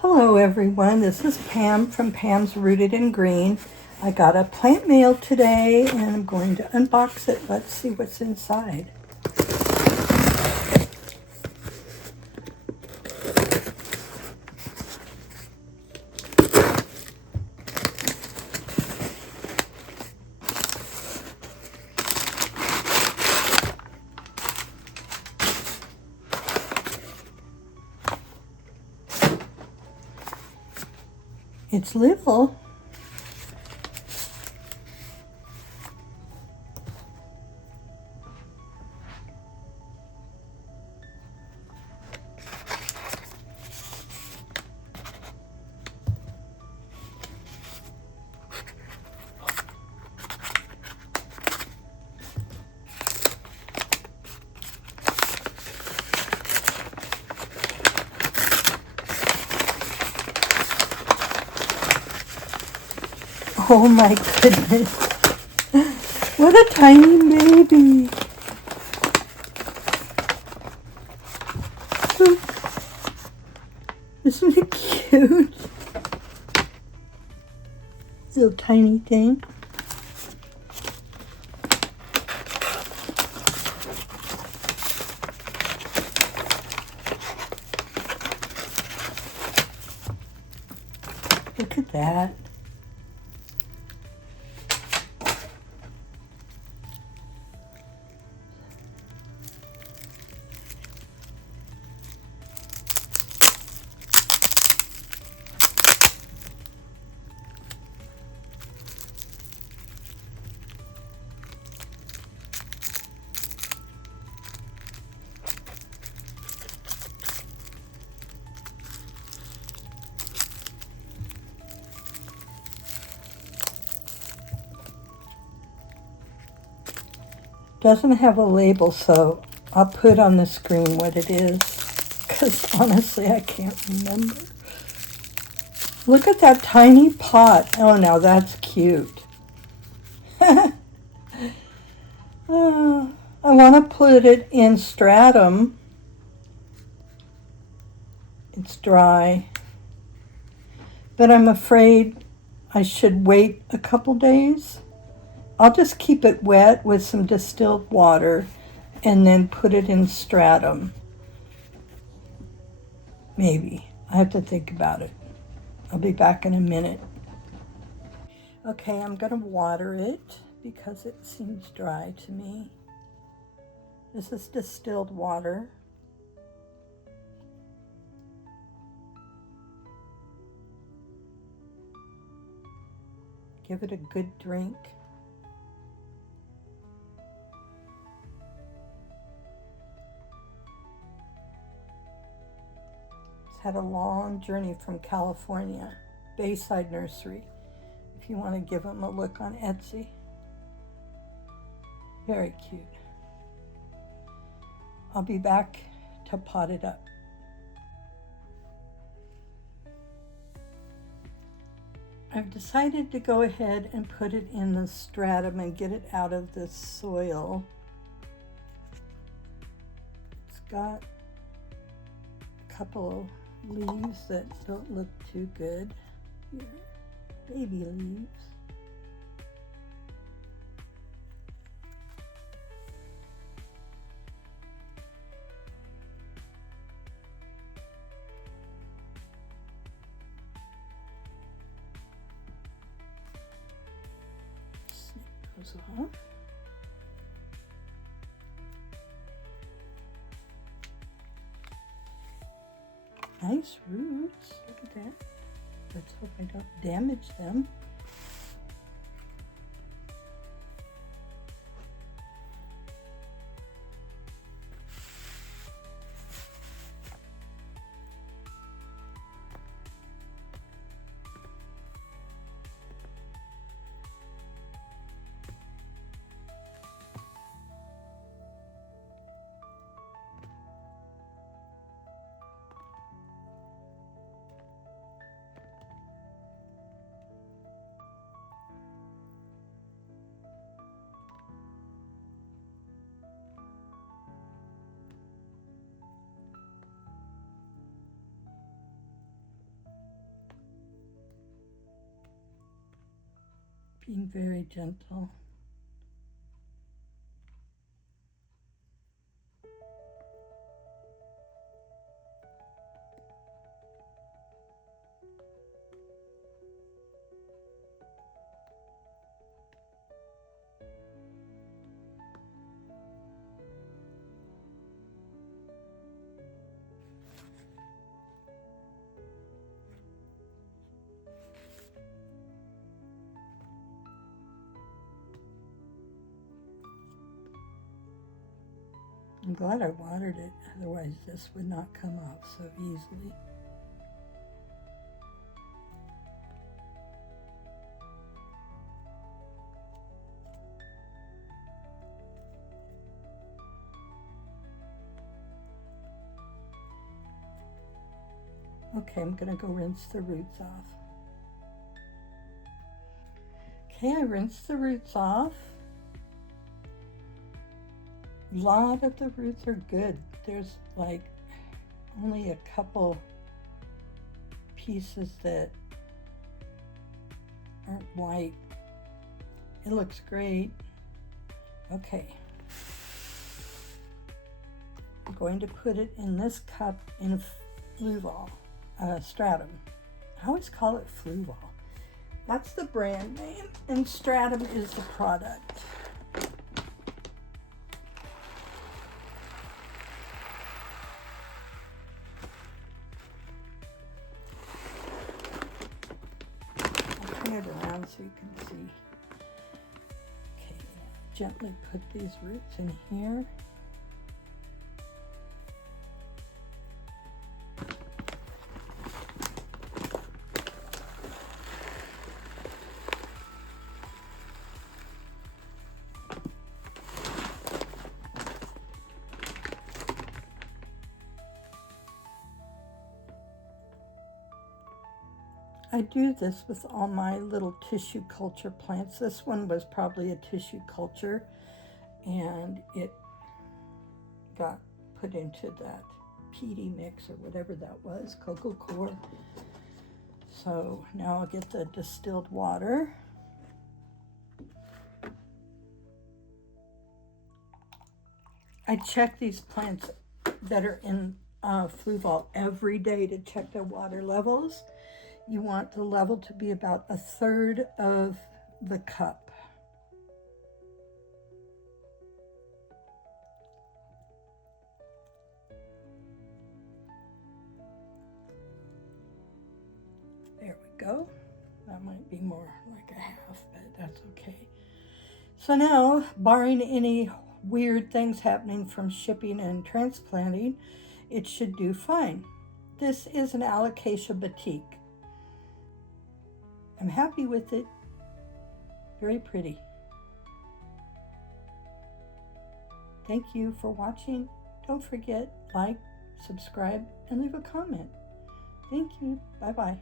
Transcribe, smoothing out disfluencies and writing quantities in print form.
Hello everyone, this is Pam from Pam's Rooted in Green. I got a plant mail today and I'm going to unbox it. Let's see what's inside. It's little. Oh my goodness. What a tiny baby. Isn't it cute? Little tiny thing. Look at that. Doesn't have a label, so I'll put on the screen what it is, because honestly I can't remember. Look at that tiny pot. Oh, now that's cute. I want to put it in stratum. It's dry, but I'm afraid I should wait a couple days. I'll just keep it wet with some distilled water and then put it in stratum. Maybe. I have to think about it. I'll be back in a minute. Okay, I'm going to water it because it seems dry to me. This is distilled water. Give it a good drink. Had a long journey from California, Bayside Nursery, if you want to give them a look on Etsy. Very cute. I'll be back to pot it up. I've decided to go ahead and put it in the stratum and get it out of the soil. It's got a couple leaves that don't look too good. Here, baby leaves. Snip those off. Nice roots. Look at that. Let's hope I don't damage them. being very gentle. I'm glad I watered it, otherwise this would not come off so easily. Okay, I'm going to go rinse the roots off. Okay, I rinsed the roots off. A lot of the roots are good. There's like only a couple pieces that aren't white. It looks great. Okay. I'm going to put it in this cup in Fluval, Stratum. I always call it Fluval. That's the brand name, and Stratum is the product. I'll turn it around so you can see. Okay, gently put these roots in here. I do this with all my little tissue culture plants. This one was probably a tissue culture, and it got put into that peaty mix or whatever that was, cocoa core. So now I'll get the distilled water. I check these plants that are in Fluval every day to check their water levels. You want the level to be about 1/3 of the cup. There we go. That might be more like a half, but that's okay. So now, barring any weird things happening from shipping and transplanting, it should do fine. This is an Alocasia Batik. I'm happy with it. Very pretty. Thank you for watching. Don't forget, like, subscribe, and leave a comment. Thank you. Bye-bye.